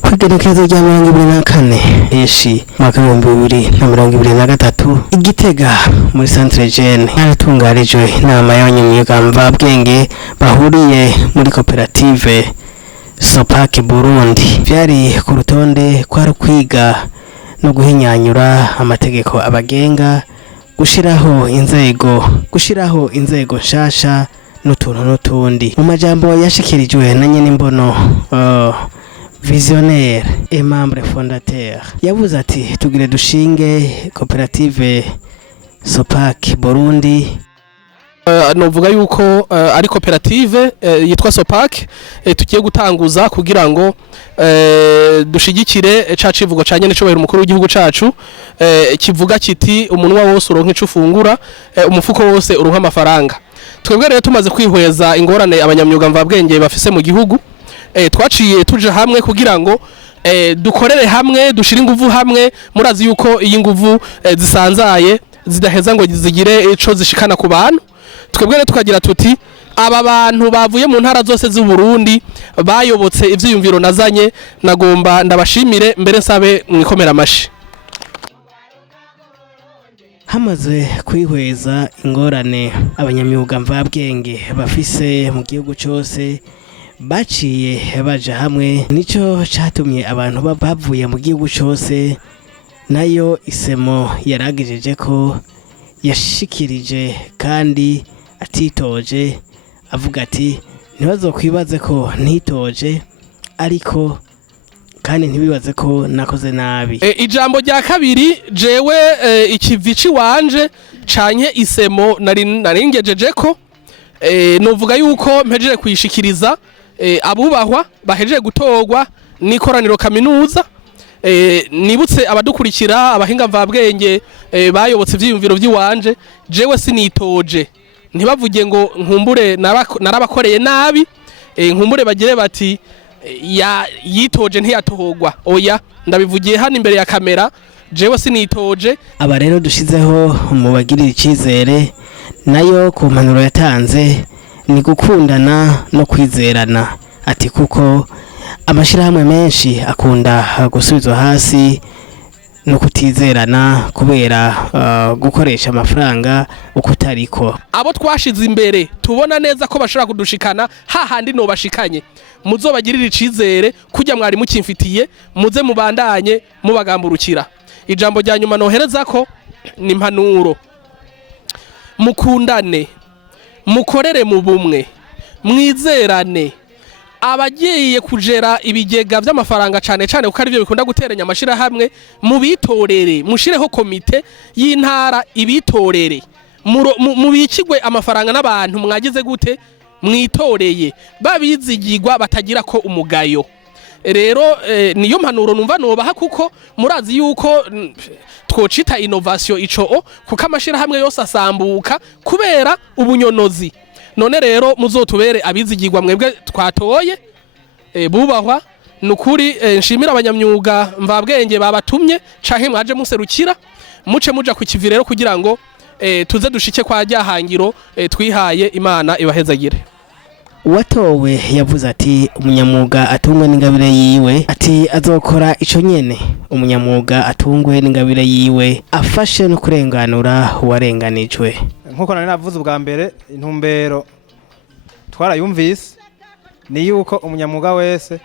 Kwigerekezo rya 2024 eshi mwaka 2023 Igitega muri Centre Jeune yaratungarijwe inama y'abanyamwuga mvabwenge bahuriye muri koperative MANAAC Burundi. Byari ku rutonde kwa kwiga no guhinyanyura amategeko abagenga, gushiraho inzego nshasha n'utuntu n'utundi. Mu majambo yashikirijwe na nyene imbono visionnaire et membre fondateur yavuze ati tugire dushinge koperative MANAAC Burundi. Novuga yuko ari koperative yitwa MANAAC tugiye gutanguza kugira ngo dushigikire cacivugo canye n'icobera umukuru w'igihugu cacu kivuga kiti umunwa wose uronka ico ufungura umufuko wose uronka amafaranga. Twebwe rero tumaze kwihweza ingorane abanyamyuga mvabwenge bafise mu gihugu, twaciye tuje hamwe kugira ngo dukorere hamwe, dushire inguvu hamwe. Murazi yuko iyi nguvu zisanzaye zidaheza ngo zigire ico zishikana ku bantu. Twebwe rero tukagira tuti aba bantu bavuye mu ntara zose z'u Burundi bayobotse ivyiyumviro nazanye, nagomba ndabashimire mbere sabe mwikomera amashi. Hamaze kwihweza ingorane abanyamyuga mvabwenge bafise mu gihugu cyose, baciye baja hamwe. Nico catumye abantu bavuye mu gihugu cyose nayo isemo yaragejeje ko yashikirije kandi atitoje, avuga ati ntibazokwibaze ko ntitoje ariko kandi ntibibaze ko nakoze nabi. Ijambo rya kabiri jewe ikivici wanje canye isemo naringejeje ko novuga yuko mpejeje kwishikiriza abubahwa bahejeje gutorwa n'ikoraniro kaminuza. Nibutse abadukurikira abahinga mvabwenge bayobotse ivyiyumviro vy'iwanje, jewe sinitoje. Ntibavuge ngo nkumbure narabakoreye nabi, nkumbure bagire bati yitoje ntiyatohogwa. Oya, ndabivugiye hano imbere ya kamera, jewe sinitoje. Aba rero dushizeho mu bagirira icizere, nayo ku mpanuro yatanze ni gukundana no kwizerana. Ati kuko amashirahamwe menshi akunda gusubizwa hasi no kutizerana kubera gukoresha amafaranga ukutariko. Abo twashize imbere tubona neza ko bashobora kudushikana hahandi no bashikanye, muzobagirira icizere kujya mwari mukimfitiye, muze mubandanye mubagamburukira. Ijambo rya nyuma nohereza ko ni impanuro: mukundane, mukorere mu bumwe, mwizerane. Abagiye kujera ibigega vy'amafaranga cane kuko ari byo bikunda guteranya amashira hamwe, mubitorere, mushireho komite y'intara ibitorere, mubikigwe amafaranga n'abantu mwagize gute mwitoreye, babizigirwa batagira ko umugayo. Rero niyo mpanuro numva nobaha, kuko murazi yuko twocita innovation ico kuko amashira hamwe yose asambuka kubera ubunyonozi. None rero muzotubere abizigirwa mwebwe twatoye bubahwa. Nukuri nshimira abanyamyuga mvabwenge babatumye canke mwaje muserukira, muce muja ku kivi rero kugira ngo tuze dushike kwa ryahangiro twihaye. Imana ibahezagire. Uwatowe yavuze ati umunyamwuga atungwe n'ingabire yiwe, ati azokora ico nyene umunyamwuga atungwe n'ingabire yiwe, afashe no kurenganura uwarenganijwe. Nkuko nari navuze ubwa mbere, intumbero twarayumvise ni yuko umunyamwuga wese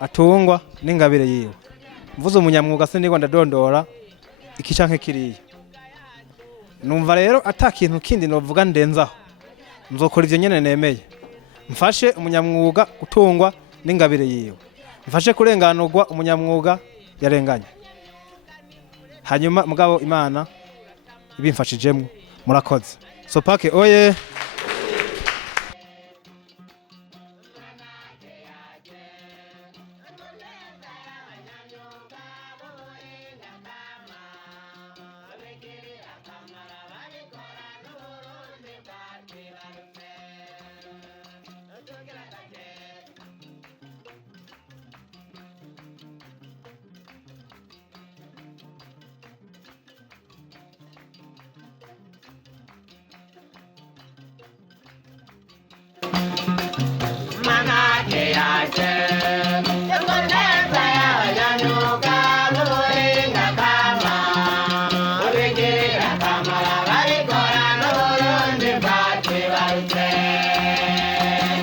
atungwa n'ingabire yiwe. Mvuze umunyamwuga sindigo ndadondora iki canke kiriya. Numva rero atakintu kindi novuga ndenzaho, mzokora ivyo nyene nemeye. Mfashe umunyamwuga gutungwa n'ingabire yiwe, mfashe kurenganurwa umunyamwuga yarenganye. Hanyuma mugabo Imana ibimfashijemwe. Murakoze. MANAAC oye.